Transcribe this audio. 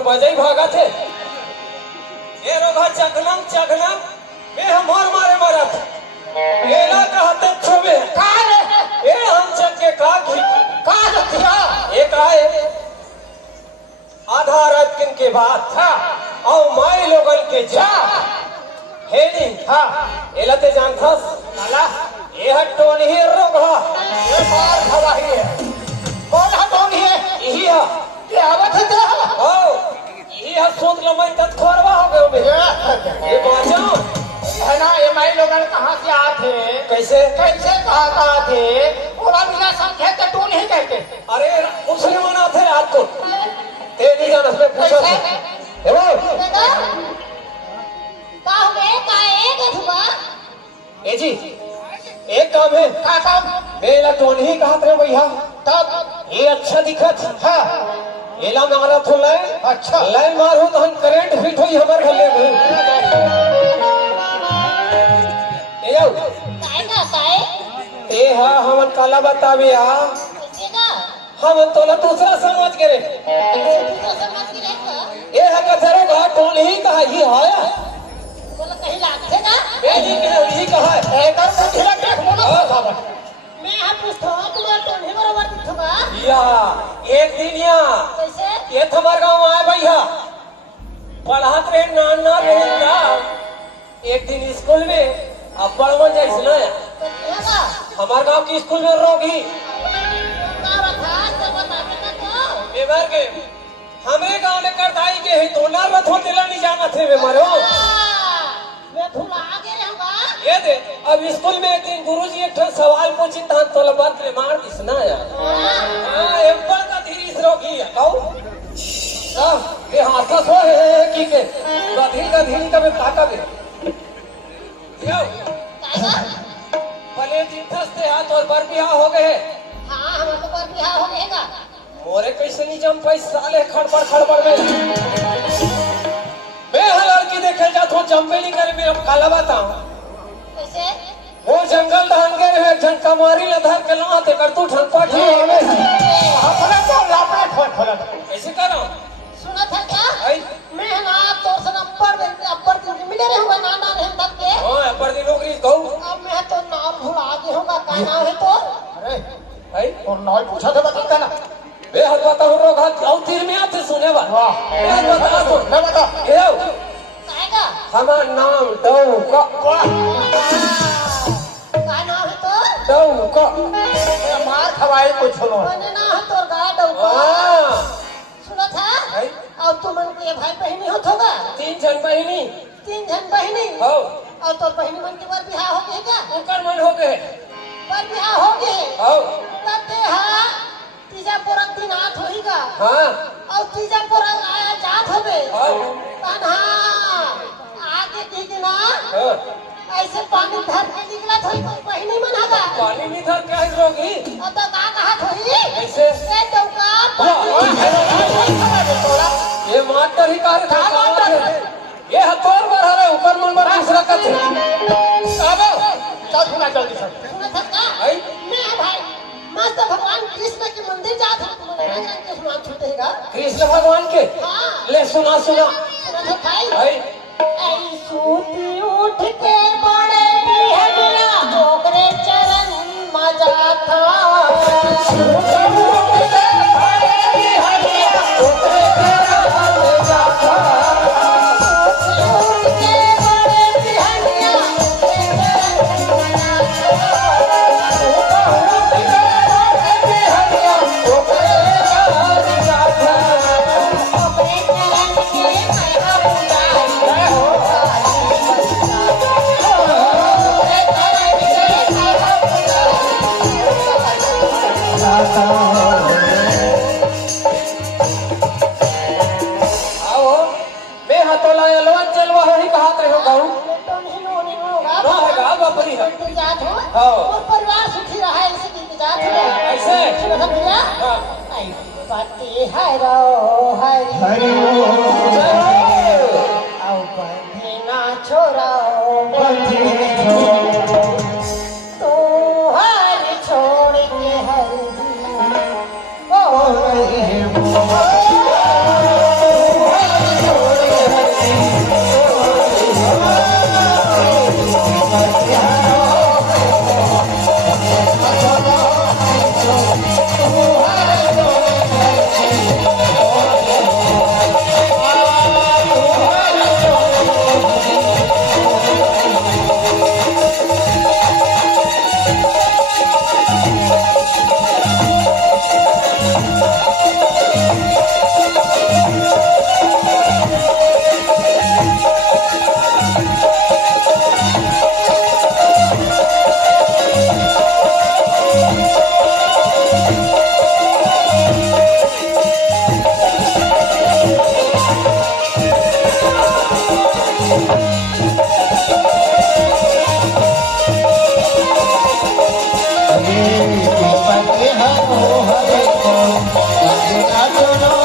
मोर बजाई भागा थे ये रोगा चगनम चगनम मैं हमार मारे मरत एला कहते छुबे का रे ए हम चक्के का रखिया एक आए आधा रात किन के बाद था और माई लोगन के जा है नहीं हां एला ते जानथस नाला ये हटोन ही रोगा ये मार खवाही है कौन हटोन है यही है ये आवत है ओ यही है सोच लो मैं तत खोरवा हो गए बे ये बाजो है ना ये माई लोगन कहां से आते कैसे कैसे कहा थे पूरा बिना संख्या के टोन ही कहते अरे उसने मना थे रात को ते नहीं जाना उसने पूछा था हे वो ए जी एक काम है का काम मेला तो नहीं कहा थे भैया तब ये अच्छा दिखत हां एला मारा तो लाइन अच्छा लाइन मारो तो हम करंट फिट होई हमार घले में ए जाओ ए हां हमन काला बतावे आ हम तोला दूसरा समझ के रे ए हा कथरो घा टोन ही कहा ही आया ए जी के ही कहा एकर मुठिया देख मोनो साहब या एक दिन या ये हमार गांव आए भैया पढ़ात रहे नाना रहेगा एक दिन स्कूल में अब पढ़वन जैसे ना हमार गांव की स्कूल में रोगी बेमार के हमरे गांव में करदाई के है तो ना रथो दिला नहीं जाना थे वे मारो ये दे अब स्कूल में एक दिन गुरुजी एक सवाल पूछी था तो बात रे मार दिस ना यार हां एप्पल का धीरी से रोगी है कहू ये हाथ सो है की के गधीर का में ताका दे यो भले दिन थसते हाथ और पर बियाह हो गए मोरे कैसे नहीं जम पैसा ले खड़बड़ में मैं लड़की देखे जात हूँ जम्बेली करे में अब काला बताऊं वो जंगल धान के रहे झंका मारी लधर के लौं ते कर तू ठंपा ठीक अपने तो लापड़ा ठोड़ ऐसे करो आई ओ पर दिन नौकरी कहूं अरे आई और नॉय पूछा था बता ना बे हाथ बताऊं रोगा और तीर में आते सुने बा वाह बे हाथ बता तो मैं बता ये हमार नाम डौका डौका मार खवाई कुछ सुनो हां आई भाई बहनी हो थोगा तीन जन बहिनी 3 जन बहनी हो और तो बहनी मन के बार बियाह हो गए क्या ओकर मन हो गए पर बियाह हो गए हो कहते हाँ तीजा पूरा दिन हाथ होईगा हां और तीजा पूरा आया जात होबे हो तन हाँ आगे की ना हां ऐसे पानी धर के निकला थोड़ी बहनी मन हगा पानी में धर के आई रोगी और तो का कहा थोड़ी ऐसे ए डौका ये मास्टर ही कार्य था ये हथौड़ मार रहा है ऊपर मन मार दूसरा का थे अब चल सुना जल्दी से सुना था का आई मैं भाई मस्त भगवान कृष्ण के मंदिर जात हूं तुम्हारे राजा के सुना छूटेगा कृष्ण भगवान के हाँ ले सुना सुना था भाई आई ऐ सूती उठ के बड़े बिहगला ओकरे चरण मजा था सूती उठ के बड़े बिहगला ओकरे चरण मजा था सूती उठ के बड़े बिहगला ओकरे चरण मजा था सूती उठ के बड़े बिहगला ओकरे चरण मजा था ओकरे चरण के मैया पुजारी आओ मैं हतोला अलवन चलवा ही कहा थे हो गाऊं ना है गा बापरी है हाँ परिवार सुखी रहा है इसे इंतजार है ऐसे भैया हाँ पति हरो हरि औ बंधी ना छोड़ो तो हर छोड़ के हर दोनों